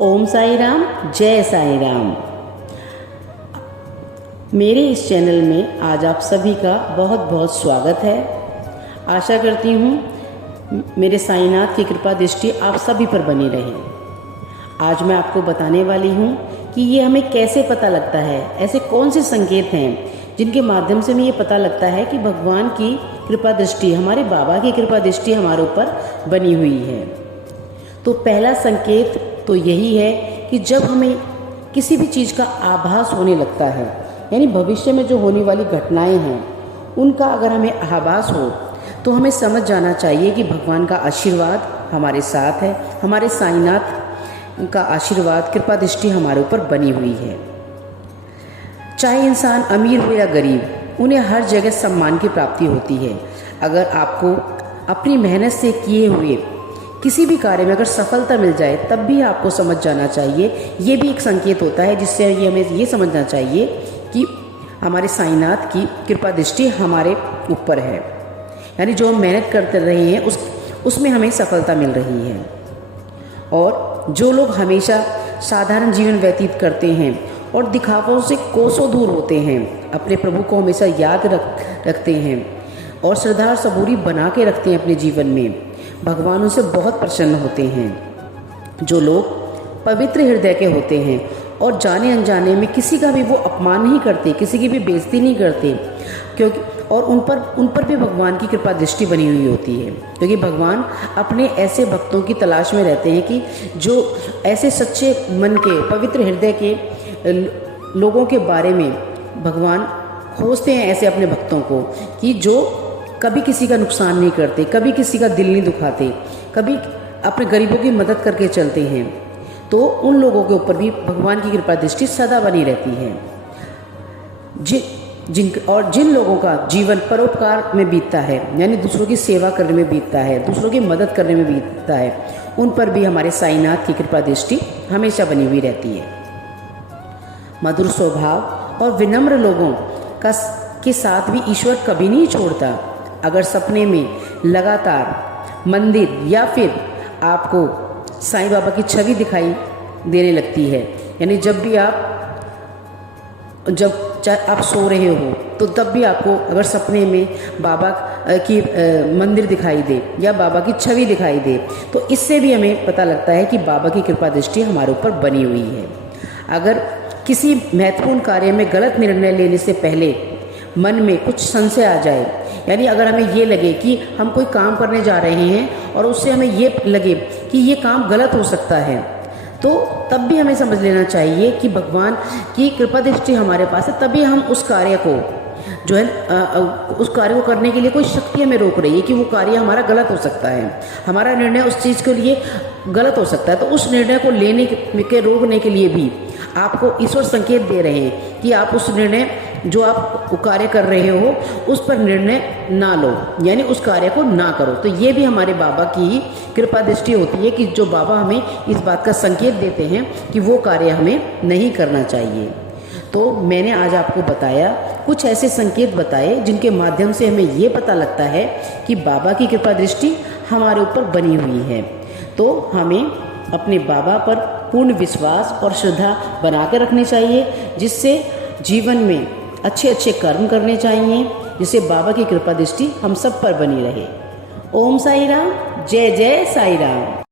ओम साई राम, जय साई राम। मेरे इस चैनल में आज आप सभी का बहुत बहुत स्वागत है। आशा करती हूँ मेरे साईनाथ की कृपा दृष्टि आप सभी पर बनी रहे। आज मैं आपको बताने वाली हूँ कि ये हमें कैसे पता लगता है, ऐसे कौन से संकेत हैं जिनके माध्यम से हमें ये पता लगता है कि भगवान की कृपा दृष्टि, हमारे बाबा की कृपा दृष्टि हमारे ऊपर बनी हुई है। तो पहला संकेत तो यही है कि जब हमें किसी भी चीज़ का आभास होने लगता है, यानी भविष्य में जो होने वाली घटनाएं हैं उनका अगर हमें आभास हो तो हमें समझ जाना चाहिए कि भगवान का आशीर्वाद हमारे साथ है, हमारे साईनाथ का आशीर्वाद, कृपा दृष्टि हमारे ऊपर बनी हुई है। चाहे इंसान अमीर हो या गरीब, उन्हें हर जगह सम्मान की प्राप्ति होती है। अगर आपको अपनी मेहनत से किए हुए किसी भी कार्य में अगर सफलता मिल जाए तब भी आपको समझ जाना चाहिए, ये भी एक संकेत होता है जिससे ये हमें ये समझना चाहिए कि हमारे साईनाथ की कृपा दृष्टि हमारे ऊपर है, यानी जो हम मेहनत करते रहे हैं उसमें हमें सफलता मिल रही है। और जो लोग हमेशा साधारण जीवन व्यतीत करते हैं और दिखावों से कोसों दूर होते हैं, अपने प्रभु को हमेशा याद रखते हैं और श्रद्धा और सबूरी बना के रखते हैं अपने जीवन में, भगवान उनसे बहुत प्रसन्न होते हैं। जो लोग पवित्र हृदय के होते हैं और जाने अनजाने में किसी का भी वो अपमान नहीं करते, किसी की भी बेइज्जती नहीं करते, क्योंकि और उन पर भी भगवान की कृपा दृष्टि बनी हुई होती है, क्योंकि भगवान अपने ऐसे भक्तों की तलाश में रहते हैं कि जो ऐसे सच्चे मन के, पवित्र हृदय के लोगों के बारे में भगवान खोजते हैं, ऐसे अपने भक्तों को कि जो कभी किसी का नुकसान नहीं करते, कभी किसी का दिल नहीं दुखाते, कभी अपने गरीबों की मदद करके चलते हैं। तो उन लोगों के ऊपर भी भगवान की कृपा दृष्टि सदा बनी रहती है। जिन लोगों का जीवन परोपकार में बीतता है, यानी दूसरों की सेवा करने में बीतता है, दूसरों की मदद करने में बीतता है, उन पर भी हमारे साईनाथ की कृपा दृष्टि हमेशा बनी हुई रहती है। मधुर स्वभाव और विनम्र लोगों के साथ भी ईश्वर कभी नहीं छोड़ता। अगर सपने में लगातार मंदिर या फिर आपको साईं बाबा की छवि दिखाई देने लगती है, यानी जब आप सो रहे हो तो तब भी आपको अगर सपने में बाबा की मंदिर दिखाई दे या बाबा की छवि दिखाई दे, तो इससे भी हमें पता लगता है कि बाबा की कृपा दृष्टि हमारे ऊपर बनी हुई है। अगर किसी महत्वपूर्ण कार्य में गलत निर्णय लेने से पहले मन में कुछ संशय आ जाए, यानी अगर हमें ये लगे कि हम कोई काम करने जा रहे हैं और उससे हमें ये लगे कि ये काम गलत हो सकता है, तो तब भी हमें समझ लेना चाहिए कि भगवान की कृपा दृष्टि हमारे पास है। तभी हम उस कार्य को जो है उस कार्य को करने के लिए कोई शक्ति हमें रोक रही है कि वो कार्य हमारा गलत हो सकता है, हमारा निर्णय उस चीज़ के लिए गलत हो सकता है। तो उस निर्णय को लेने के रोकने के लिए भी आपको ईश्वर संकेत दे रहे हैं कि आप उस निर्णय जो आप कार्य कर रहे हो उस पर निर्णय ना लो, यानी उस कार्य को ना करो। तो ये भी हमारे बाबा की ही कृपा दृष्टि होती है कि जो बाबा हमें इस बात का संकेत देते हैं कि वो कार्य हमें नहीं करना चाहिए। तो मैंने आज आपको बताया, कुछ ऐसे संकेत बताए जिनके माध्यम से हमें ये पता लगता है कि बाबा की कृपा दृष्टि हमारे ऊपर बनी हुई है। तो हमें अपने बाबा पर पूर्ण विश्वास और श्रद्धा बना कर रखनी चाहिए, जिससे जीवन में अच्छे अच्छे कर्म करने चाहिए, जिससे बाबा की कृपा दृष्टि हम सब पर बनी रहे। ओम साई राम, जय जय साई राम।